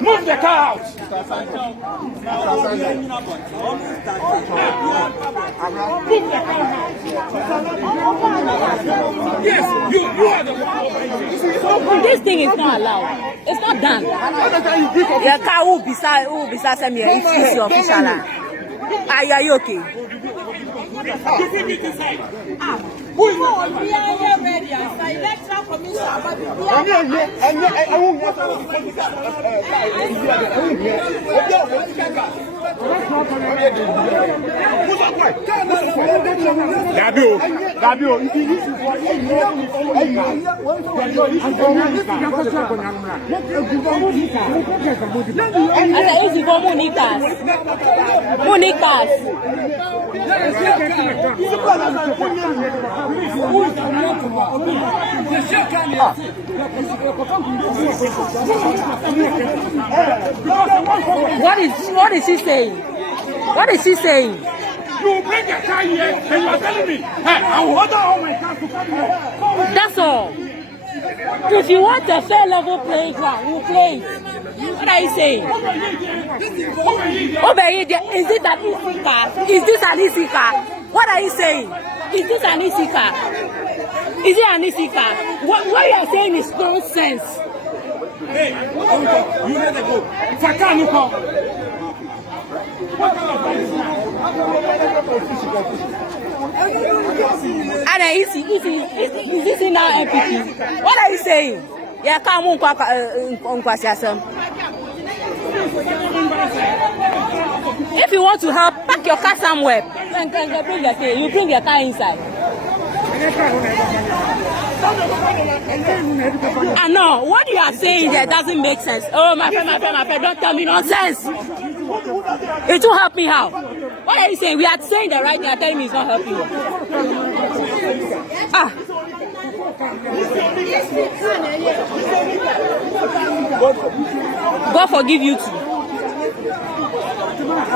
Move the car out. Yes, you are the one. This thing is not allowed. It's not done. Your car will be beside me. It's your official. Are you okay? What is she saying? What is she saying? You bring a car here and you are telling me, hey, I will order all my cars to come here. That's all. If you want a fair level playground, we'll play. What are you saying? Is it an easy car? Is this an easy car? What are you saying? Is this an easy car? Is it an easy car? What you are saying is nonsense. Hey, you let it go. And is this in our MPP? What are you saying? Yeah, come on, if you want to help, pack your car somewhere. You bring your car inside. I know what you are saying there doesn't make sense. Oh, my friend, don't tell me nonsense. It will help me how? What are you saying? We are saying the right thing. You are telling me it's not helping you. God forgive you too.